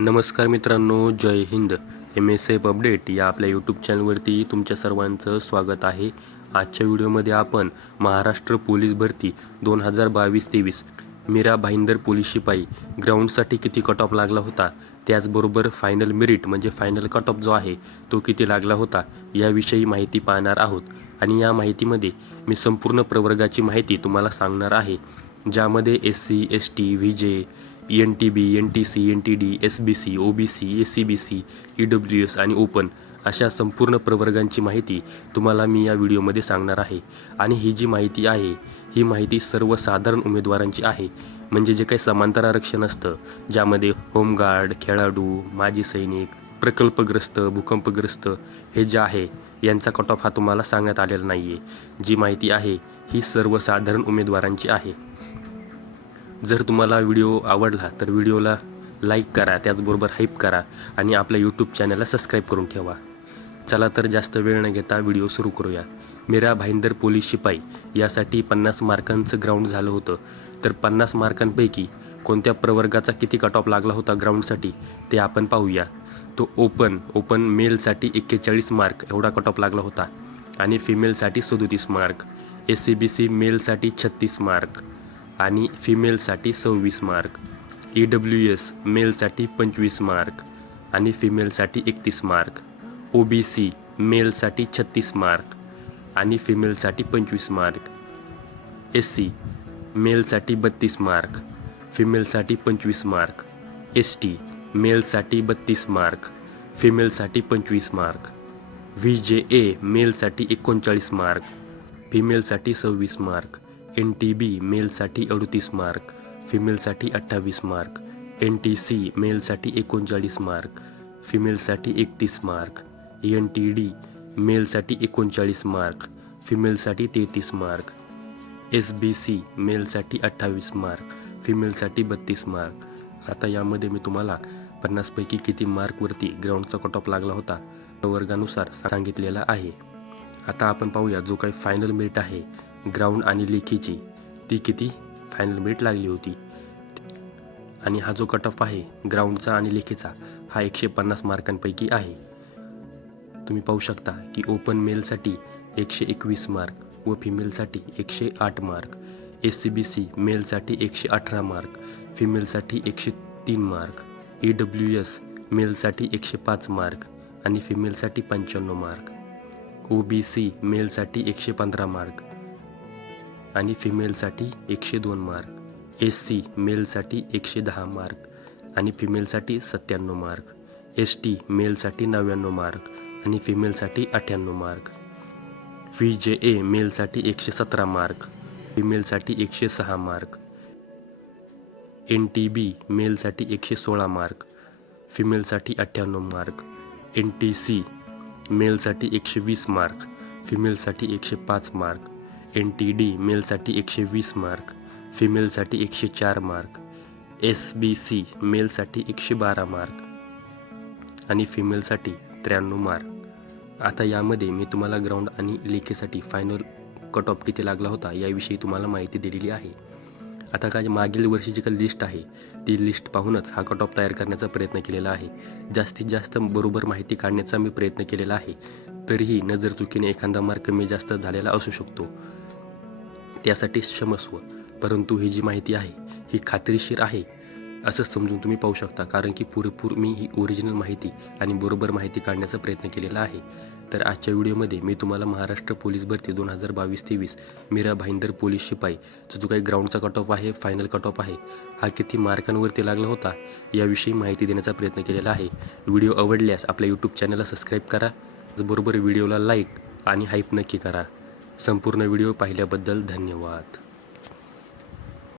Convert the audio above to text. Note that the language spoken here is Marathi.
नमस्कार मित्रांनो, जय हिंद. MSF अपडेट या आपल्या यूट्यूब चॅनलवरती तुमच्या सर्वांचं स्वागत आहे. आजच्या व्हिडिओमध्ये आपण महाराष्ट्र पोलीस भरती 2022-23 मीरा भाईंदर पोलीस शिपाई ग्राउंडसाठी किती कट ऑफ लागला होता, त्याचबरोबर फायनल मेरिट म्हणजे फायनल कट ऑफ जो आहे तो किती लागला होता याविषयी माहिती पाहणार आहोत. आणि या माहितीमध्ये मी संपूर्ण प्रवर्गाची माहिती तुम्हाला सांगणार आहे, ज्यामध्ये SC, ST, VJ, NTB, NTC, NTD, SBC, OBC, SCBC, EWS आणि ओपन अशा संपूर्ण प्रवर्गांची माहिती तुम्हाला मी या व्हिडिओमध्ये सांगणार आहे. आणि ही जी माहिती आहे ही माहिती सर्वसाधारण उमेदवारांची आहे, म्हणजे जे काही समांतर आरक्षण असतं ज्यामध्ये होमगार्ड, खेळाडू, माजी सैनिक, प्रकल्पग्रस्त, भूकंपग्रस्त हे जे आहे यांचा कट ऑफ हा तुम्हाला सांगण्यात आलेला नाही आहे. जी माहिती आहे ही सर्वसाधारण उमेदवारांची आहे. जर तुम्हाला व्हिडिओ आवडला तर व्हिडिओला लाईक करा, त्याचबरोबर हाईप करा आणि आपल्या यूट्यूब चॅनलला सबस्क्राईब करून ठेवा. चला तर जास्त वेळ न घेता व्हिडिओ सुरू करूया. मीरा भाईंदर पोलीस शिपाई यासाठी 50 मार्कांचं ग्राउंड झालं होतं. तर 50 मार्कांपैकी कोणत्या प्रवर्गाचा किती कट ऑफ लागला होता ग्राउंडसाठी ते आपण पाहूया. तो ओपन मेलसाठी 41 मार्क एवढा कट ऑफ लागला होता आणि फिमेलसाठी 37 मार्क, SCBC मेलसाठी 36 मार्क आणि फिमेलसाठी 26 मार्क, EWS मेलसाठी 25 मार्क आणि फिमेलसाठी 31 मार्क, OBC मेलसाठी 36 मार्क आणि फिमेलसाठी 25 मार्क, SC मेलसाठी 32 मार्क, फिमेलसाठी 25 मार्क, ST मेलसाठी 32 मार्क, फिमेलसाठी 25 मार्क, VJA मेलसाठी 39 मार्क, फिमेलसाठी 26 मार्क, NTB मेलसाठी 38 मार्क, फिमेलसाठी 28 मार्क, NTC मेलसाठी 39 मार्क, फिमेलसाठी 31 मार्क, NTD मेलसाठी 39 मार्क, फिमेलसाठी 33 मार्क, SBC मेलसाठी 28 मार्क, फिमेलसाठी 32 मार्क. आता यामध्ये मी तुम्हाला 50 पैकी किती मार्कवरती ग्राउंडचा कट ऑफ लागला होता वर्गानुसार सांगितलेला आहे. आता आपण पाहूया जो काही फायनल मेरिट आहे ग्राउंड आणि लेखीची ती किती फायनल मेरिट लागली होती. आणि हा जो कट ऑफ आहे ग्राउंडचा आणि लेखीचा हा 150 मार्कांपैकी आहे. तुम्ही पाहू शकता की ओपन मेलसाठी 121 मार्क व फिमेलसाठी 108 मार्क, SCBC मेलसाठी 118 मार्क, फिमेलसाठी 103 मार्क, EWS मेलसाठी 105 मार्क आणि फिमेलसाठी 95 मार्क, OBC मेलसाठी 115 मार्क आणि फिमेलसाठी 102 मार्क, SC मेलसाठी 110 मार्क आणि फिमेलसाठी 97 मार्क, ST मेलसाठी 99 मार्क आणि फिमेलसाठी 98 मार्क, VJA मेलसाठी 117 मार्क, फिमेलसाठी 106 मार्क, NTB मेलसाठी 116 मार्क, फिमेलसाठी 98 मार्क, NTC मेलसाठी 120 मार्क, फिमेलसाठी 105 मार्क, NTD मेलसाठी 120 मार्क, फिमेलसाठी 104 मार्क, SBC मेलसाठी 112 मार्क आणि फिमेलसाठी 93 मार्क. आता यामध्ये मी तुम्हाला ग्राउंड आणि लेखीसाठी फायनल कट ऑफ किती लागला होता याविषयी तुम्हाला माहिती दिलेली आहे. आता काय मागील वर्षीची काही लिस्ट आहे ती लिस्ट पाहूनच हा कट ऑफ तयार करण्याचा प्रयत्न केलेला आहे. जास्तीत जास्त बरोबर माहिती काढण्याचा मी प्रयत्न केलेला आहे. तरीही नजर चुकीने एखादा मार्क कमी जास्त झालेला असू शकतो, त्यासाठी क्षमस्व. परंतु ही जी माहिती आहे ही खात्रीशीर आहे असं समजून तुम्ही पाहू शकता, कारण की पुरेपूर मी ही ओरिजिनल माहिती आणि बरोबर माहिती काढण्याचा प्रयत्न केलेला आहे. तर आजच्या व्हिडिओमध्ये मी तुम्हाला महाराष्ट्र पोलीस भरती 2022-23 मीरा भाईंदर पोलीस शिपाईचा जो काही ग्राउंडचा कट ऑफ आहे, फायनल कट ऑफ आहे, हा किती मार्कांवरती लागला होता याविषयी माहिती देण्याचा प्रयत्न केलेला आहे. व्हिडिओ आवडल्यास आपल्या यूट्यूब चॅनलला सबस्क्राईब करा, बरोबर व्हिडिओला लाईक आणि हाईप नक्की करा. संपूर्ण व्हिडिओ पाहिल्याबद्दल धन्यवाद.